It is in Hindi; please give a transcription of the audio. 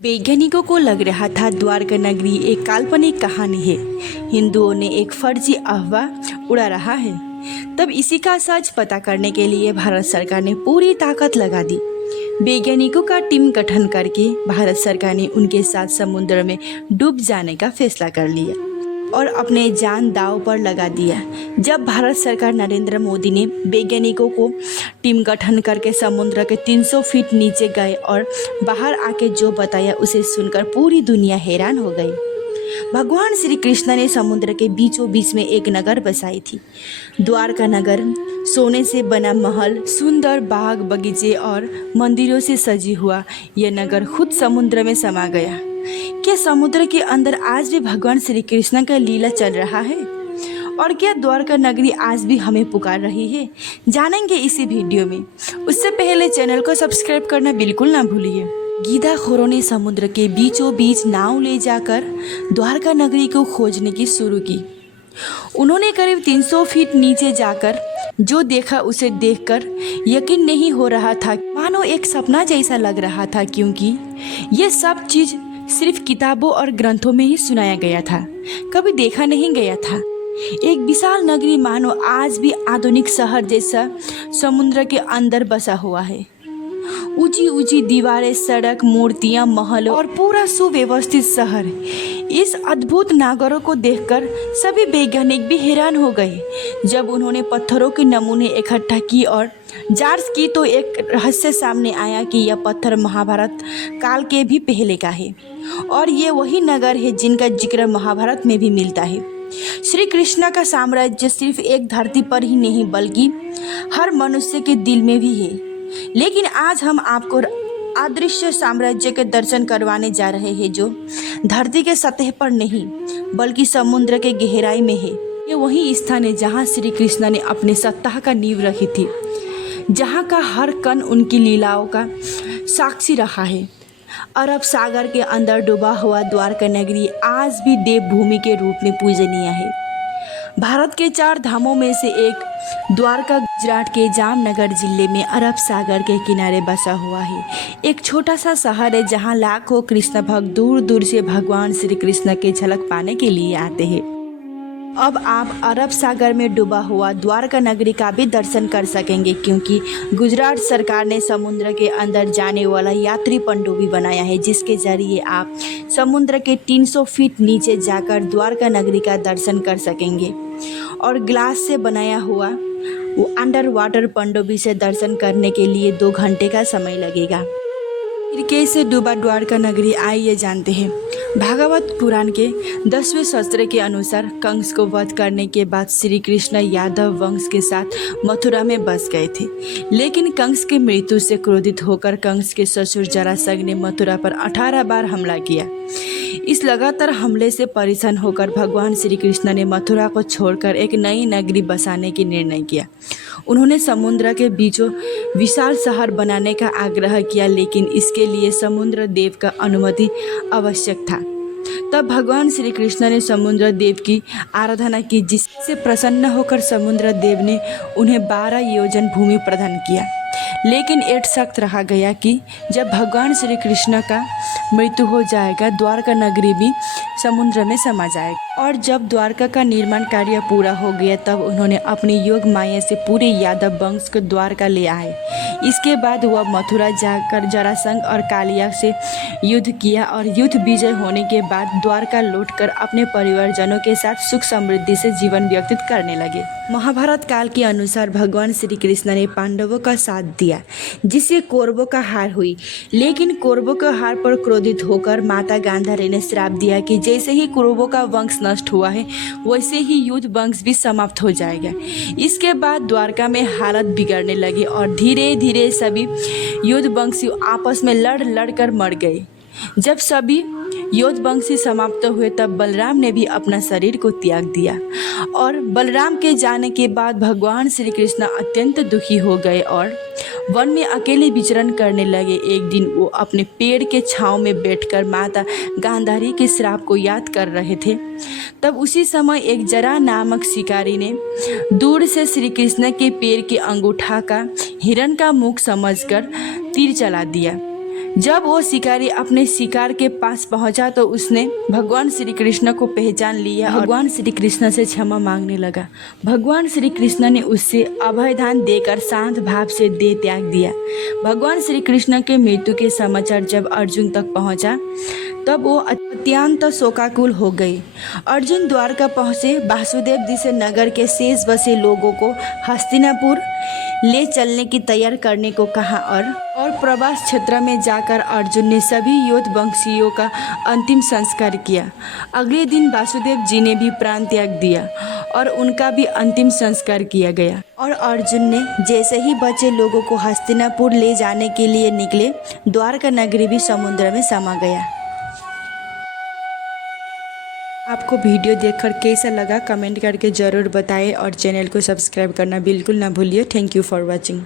वैज्ञानिकों को लग रहा था द्वारका नगरी एक काल्पनिक कहानी है। हिंदुओं ने एक फर्जी अफवाह उड़ा रहा है। तब इसी का सच पता करने के लिए भारत सरकार ने पूरी ताकत लगा दी। वैज्ञानिकों का टीम गठन करके भारत सरकार ने उनके साथ समुद्र में डूब जाने का फैसला कर लिया और अपने जान दांव पर लगा दिया। जब भारत सरकार नरेंद्र मोदी ने वैज्ञानिकों को टीम गठन करके समुद्र के 300 फीट नीचे गए और बाहर आके जो बताया उसे सुनकर पूरी दुनिया हैरान हो गई। भगवान श्री कृष्ण ने समुद्र के बीचों बीच में एक नगर बसाई थी। द्वारका नगर सोने से बना महल, सुंदर बाग बगीचे और मंदिरों से सजी हुआ यह नगर खुद समुद्र में समा गया। क्या समुद्र के अंदर आज भी भगवान श्री कृष्ण का लीला चल रहा है? और क्या द्वारका नगरी आज भी हमें पुकार रही है? जानेंगे इसी वीडियो में। उससे पहले चैनल को सब्सक्राइब करना बिल्कुल ना भूलिए। गीदाखोरों ने समुद्र के बीचों बीच नाव ले जाकर द्वारका नगरी को खोजने की शुरू की। उन्होंने करीब 300 फीट नीचे जाकर जो देखा उसे देखकर यकीन नहीं हो रहा था, मानो एक सपना जैसा लग रहा था, क्योंकि ये सब चीज सिर्फ किताबों और ग्रंथों में ही सुनाया गया था, कभी देखा नहीं गया था। एक विशाल नगरी मानो आज भी आधुनिक शहर जैसा समुद्र के अंदर बसा हुआ है। ऊंची ऊंची दीवारें, सड़क, मूर्तियां, महल और पूरा सुव्यवस्थित शहर। इस अद्भुत नगरों को देखकर सभी वैज्ञानिक भी हैरान हो गए। जब उन्होंने पत्थरों के नमूने इकट्ठा की और जांच की तो एक रहस्य सामने आया कि यह पत्थर महाभारत काल के भी पहले का है और ये वही नगर है जिनका जिक्र महाभारत में भी मिलता है। श्री कृष्ण का साम्राज्य सिर्फ एक धरती पर ही नहीं बल्कि हर मनुष्य के दिल में भी है। लेकिन आज हम आपको अदृश्य साम्राज्य के दर्शन करवाने जा रहे हैं जो धरती के सतह पर नहीं बल्कि समुद्र के गहराई में है। ये वही स्थान है जहाँ श्री कृष्ण ने अपने सत्ता का नींव रखी थी, जहाँ का हर कण उनकी लीलाओं का साक्षी रहा है। अरब सागर के अंदर डूबा हुआ द्वारका नगरी आज भी देवभूमि के रूप में पूजनीय है। भारत के 4 धामों में से एक द्वारका गुजरात के जामनगर जिले में अरब सागर के किनारे बसा हुआ है। एक छोटा सा शहर है जहां लाखों कृष्ण भक्त दूर दूर से भगवान श्री कृष्ण की झलक पाने के लिए आते हैं। अब आप अरब सागर में डूबा हुआ द्वारका नगरी का भी दर्शन कर सकेंगे, क्योंकि गुजरात सरकार ने समुद्र के अंदर जाने वाला यात्री पनडुब्बी बनाया है, जिसके जरिए आप समुद्र के 300 फीट नीचे जाकर द्वारका नगरी का दर्शन कर सकेंगे। और ग्लास से बनाया हुआ वो अंडर वाटर पनडुब्बी से दर्शन करने के लिए 2 घंटे का समय लगेगा। फिर कैसे डूबा द्वारका नगरी, आइए जानते हैं। भागवत पुराण के 10वें शास्त्र के अनुसार कंस को वध करने के बाद श्री कृष्ण यादव वंश के साथ मथुरा में बस गए थे। लेकिन कंस के मृत्यु से क्रोधित होकर कंस के ससुर जरासंध ने मथुरा पर 18 बार हमला किया। इस लगातार हमले से परेशान होकर भगवान श्री कृष्ण ने मथुरा को छोड़कर एक नई नगरी बसाने की निर्णय किया। उन्होंने समुद्र के बीचों विशाल शहर बनाने का आग्रह किया, लेकिन इसके लिए समुद्र देव का अनुमति आवश्यक था। तब भगवान श्री कृष्ण ने समुद्र देव की आराधना की, जिससे प्रसन्न होकर समुद्र देव ने उन्हें 12 योजन भूमि प्रदान किया। लेकिन एक शर्त रहा गया कि जब भगवान श्री कृष्ण का मृत्यु हो जाएगा, द्वारका नगरी भी समुद्र में समा जाएगा। और जब द्वारका का निर्माण कार्य पूरा हो गया तब उन्होंने अपनी योग माया से पूरे यादव वंश को द्वारका ले आए। इसके बाद वह मथुरा जाकर जरासंध और कालिया से युद्ध किया और युद्ध विजय होने के बाद द्वारका लौटकर अपने परिवारजनों के साथ सुख समृद्धि से जीवन व्यतीत करने लगे। महाभारत काल के अनुसार भगवान श्री कृष्ण ने पांडवों का साथ दिया, जिससे कौरवों का हार हुई। लेकिन कौरवों के हार पर क्रोधित होकर माता गांधारी ने श्राप दिया कि जैसे ही कौरवों का वंश नष्ट हुआ है वैसे ही युद्ध वंश भी समाप्त हो जाएगा। इसके बाद द्वारका में हालत बिगड़ने लगी और धीरे धीरे सभी युद्ध वंशी आपस में लड़ कर मर गए। जब सभी योद्ध वंशी समाप्त हुए तब बलराम ने भी अपना शरीर को त्याग दिया और बलराम के जाने के बाद भगवान श्री कृष्ण अत्यंत दुखी हो गए और वन में अकेले विचरण करने लगे। एक दिन वो अपने पेड़ के छांव में बैठकर माता गांधारी के श्राप को याद कर रहे थे। तब उसी समय एक जरा नामक शिकारी ने दूर से श्री कृष्ण के पैर के अंगूठा का हिरण का मुख समझकर तीर चला दिया। जब वो शिकारी अपने शिकार के पास पहुंचा तो उसने भगवान श्री कृष्ण को पहचान लिया और भगवान श्री कृष्ण से क्षमा मांगने लगा। भगवान श्री कृष्ण ने उससे अभयदान देकर शांत भाव से देह त्याग दिया। भगवान श्री कृष्ण के मृत्यु के समाचार जब अर्जुन तक पहुंचा तब वो अत्यंत शोकाकुल हो गए। अर्जुन द्वारका पहुंचे। वासुदेव जी से नगर के शेष बसे लोगों को हस्तिनापुर ले चलने की तैयार करने को कहा और प्रवास क्षेत्र में जाकर अर्जुन ने सभी योद्ध वंशियों का अंतिम संस्कार किया। अगले दिन वासुदेव जी ने भी प्राण त्याग दिया और उनका भी अंतिम संस्कार किया गया। और अर्जुन ने जैसे ही बचे लोगों को हस्तिनापुर ले जाने के लिए निकले, द्वारका नगरी भी समुद्र में समा गया। आपको वीडियो देखकर कैसा लगा कमेंट करके ज़रूर बताएं और चैनल को सब्सक्राइब करना बिल्कुल ना भूलिए। Thank you for watching.